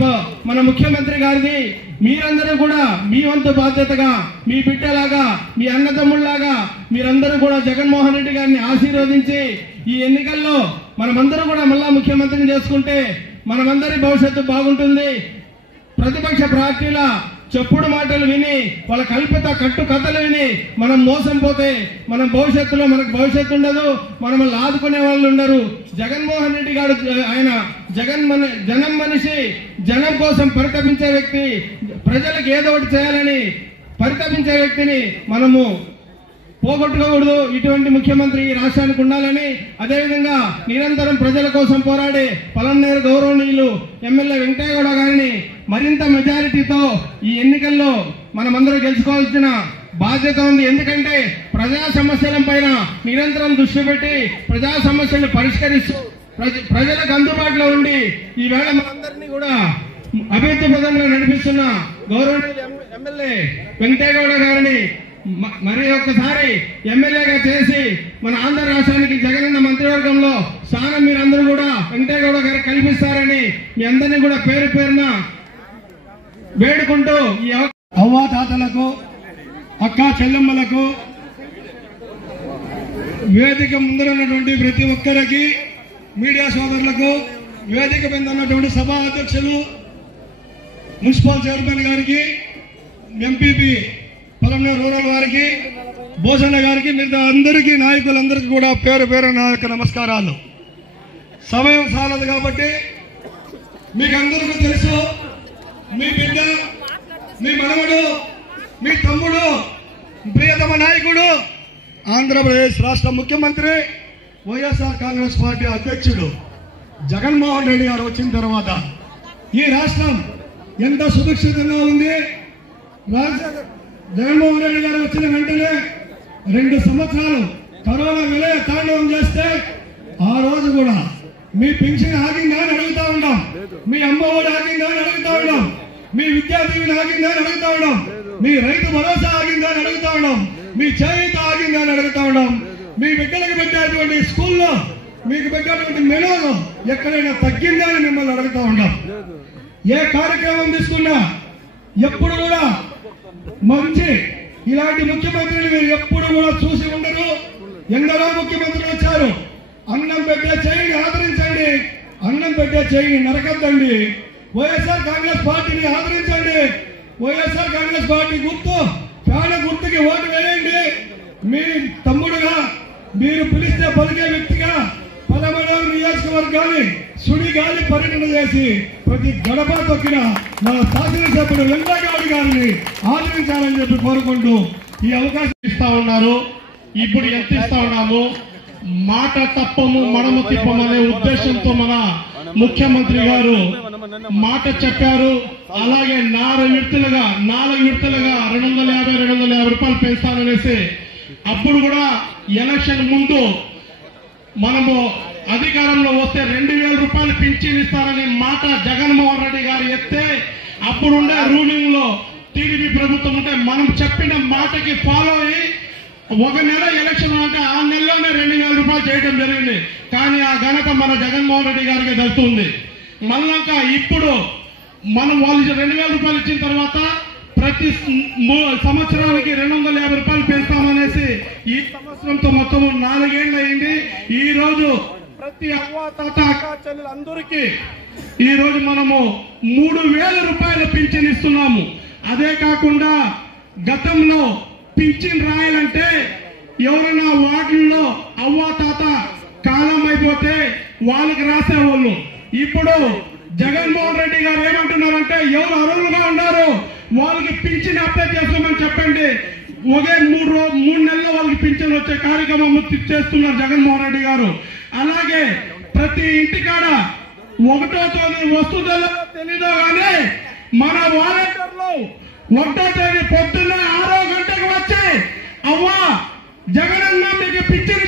మన ముఖ్యమంత్రి గారిది. మీరందరూ కూడా మీ వంతు బాధ్యతగా, మీ బిడ్డలాగా, మీ అన్నదమ్ముళ్లాగా మీరందరూ కూడా జగన్మోహన్ రెడ్డి గారిని ఆశీర్వదించి ఈ ఎన్నికల్లో మనమందరూ కూడా మళ్ళా ముఖ్యమంత్రిని చేసుకుంటే మనమందరి భవిష్యత్తు బాగుంటుంది. ప్రతిపక్ష పార్టీల చెప్పుడు మాటలు విని వాళ్ళ కల్పిత కట్టు కథలు విని మనం మోసం పోతే మన భవిష్యత్తులో మనకు భవిష్యత్తు ఉండదు, మనల్ని ఆదుకునే వాళ్ళు ఉండరు. జగన్మోహన్ రెడ్డి గారు ఆయన జనం మనిషి, జనం కోసం పరితపించే వ్యక్తి, ప్రజలకు ఏదో ఒకటి చేయాలని పరితపించే వ్యక్తిని మనము పోగొట్టుకోకూడదు. ఇటువంటి ముఖ్యమంత్రి ఈ రాష్ట్రానికి ఉండాలని, అదేవిధంగా నిరంతరం ప్రజల కోసం పోరాడే పలమనేరు గౌరవనీయులు ఎమ్మెల్యే వెంకయ్యగౌడ గారిని మరింత మెజారిటీతో ఈ ఎన్నికల్లో మనమందరూ గెలుచుకోవాల్సిన బాధ్యత ఉంది. ఎందుకంటే ప్రజా సమస్యల పైన నిరంతరం దృష్టి పెట్టి ప్రజా సమస్యలను పరిష్కరిస్తూ ప్రజలకు అందుబాటులో ఉండి ఈవేళ మనందరినీ కూడా అభివృద్ధి పదంలో నడిపిస్తున్న గౌరవనీయులు ఎమ్మెల్యే వెంకయ్యగౌడ గారిని మరి ఒక్కసారి ఎమ్మెల్యేగా చేసి మన ఆంధ్ర రాష్ట్రానికి జగనన్న మంత్రివర్గంలో స్థానం మీరందరూ కూడా వెంకయ్యగౌడ గారు కల్పిస్తారని మీ అందరినీ కూడా పేరు పేరున వేడుకుంటూ ఈ అవ్వాతాతలకు, అక్క చెల్లెమ్మలకు, వేదిక ముందరున్నటువంటి ప్రతి ఒక్కరికి, మీడియా సోదరులకు, వేదిక మీద ఉన్నటువంటి సభా అధ్యక్షులు, మున్సిపల్ చైర్మన్ గారికి, ఎంపీపీ పలమనేరు రూరల్ వారికి, భోజన గారికి, మిగతా అందరికీ నాయకులందరికీ కూడా పేరు పేరు నా యొక్క నమస్కారాలు. సమయం సాలదు కాబట్టి మీకు అందరికీ తెలుసు, మీ బిడ్డ, మీ మనవడు, మీ తమ్ముడు, ప్రియతమ నాయకుడు, ఆంధ్రప్రదేశ్ రాష్ట్ర ముఖ్యమంత్రి, వైఎస్ఆర్ కాంగ్రెస్ పార్టీ అధ్యక్షుడు జగన్మోహన్ రెడ్డి గారు వచ్చిన తర్వాత ఈ రాష్ట్రం ఎంత సురక్షితంగా ఉంది. జగన్మోహన్ రెడ్డి గారు వచ్చిన వెంటనే 2 సంవత్సరాలు కరోనా విలయ తాండవం చేస్తే ఆ రోజు కూడా మీ పెన్షన్ ఆగిందా అని అడుగుతా ఉన్నాం, మీ అమ్మఒడి ఆగిందా అని అడుగుతా ఉన్నాం, మీ విద్యా దీవెన ఆగిందా అని అడుగుతా ఉన్నాం, మీ రైతు భరోసా ఆగిందా అని అడుగుతా ఉన్నాం, మీ చేయూత ఆగిందా అని అడుగుతా ఉన్నాం, మీ బిడ్డలకు పెట్టేటువంటి స్కూల్లో మీకు పెట్టేటువంటి మెనూలో ఎక్కడైనా తగ్గిందా అని మిమ్మల్ని అడుగుతా ఉన్నాం. ఏ కార్యక్రమం తీసుకున్నా ఎప్పుడు కూడా మంచి ఇలాంటి ముఖ్యమంత్రిని మీరు ఎప్పుడు కూడా చూసి ఉండరు. ఎందరో ముఖ్యమంత్రులు వచ్చారు. అన్నం పెట్టే చేయిని ఆదరించండి, అన్నం పెట్టే చేయిని నరకద్దండి. వైఎస్ఆర్ కాంగ్రెస్ పార్టీని ఆదరించండి. వైఎస్ఆర్ కాంగ్రెస్ పార్టీ గుర్తు ఫ్యాన్ గుర్తుకి ఓటు వేయండి. మీ తమ్ముడుగా మీరు పిలిస్తే పలికే వ్యక్తిగా పలమనేరు నియోజకవర్గాన్ని సుడిగాలి పర్యటన చేసి ప్రతి గడప తొక్కిన మన శాసనసభ్యుడు వెంకయ్యగౌడ గారిని ఆదరించాలని చెప్పి కోరుకుంటూ ఈ అవకాశం ఇస్తా ఉన్నారు. ఇప్పుడు ఎంత ఇస్తా ఉన్నాము, మాట తప్పము మడమ తిప్పము అనే ఉద్దేశంతో మన ముఖ్యమంత్రి గారు మాట చెప్పారు. అలాగే 4 విడతలుగా 250 రూపాయలు పెంచుతాననేసి అప్పుడు కూడా ఎలక్షన్ ముందు మనము అధికారంలో వస్తే 2,000 రూపాయలు పింఛన్ ఇస్తారనే మాట జగన్మోహన్ రెడ్డి గారు ఎత్తే అప్పుడుండే రూలింగ్ లో టీడీపీ ప్రభుత్వం ఉంటే మనం చెప్పిన మాటకి ఫాలో అయ్యి ఒక నెల ఎలక్షన్ అంటే ఆ నెలలోనే 2,000 రూపాయలు చేయడం జరిగింది. కానీ ఆ ఘనత మన జగన్మోహన్ రెడ్డి గారికి దక్కుతుంది. మళ్ళాక ఇప్పుడు మనం వాళ్ళు 2,000 రూపాయలు ఇచ్చిన తర్వాత ప్రతి సంవత్సరానికి 250 రూపాయలు పెంచుతామనేసి ఈ సంవత్సరంతో మొత్తం 4 ఏళ్ళు అయింది. ఈ రోజు ప్రతి అవ్వ తాత అక్క చెల్లెలందరికీ ఈ రోజు మనము 3,000 రూపాయలు పింఛన్ ఇస్తున్నాము. అదే కాకుండా గతంలో పింఛన్ రాయాలంటే ఎవరైనా వార్డుల్లో అవ్వ తాత కాలం అయిపోతే వాళ్ళకి రాసేవాళ్ళు. ఇప్పుడు జగన్మోహన్ రెడ్డి గారు ఏమంటున్నారంటే ఎవరు అర్హులుగా ఉన్నారు వాళ్ళకి పింఛన్ అప్లై చేసుకోమని చెప్పండి. ఒకే 3 నెలల్లో వాళ్ళకి పింఛన్ వచ్చే కార్యక్రమం చేస్తున్నారు జగన్మోహన్ రెడ్డి గారు. అలాగే ప్రతి ఇంటికాడ 1వ తేదీ వస్తుందో తెలీదో కానీ మన వాలంటీర్లు 1వ తేదీ పొద్దున్నే 6 గంటలకు వచ్చి అవ్వా జగనన్న మీకు పింఛన్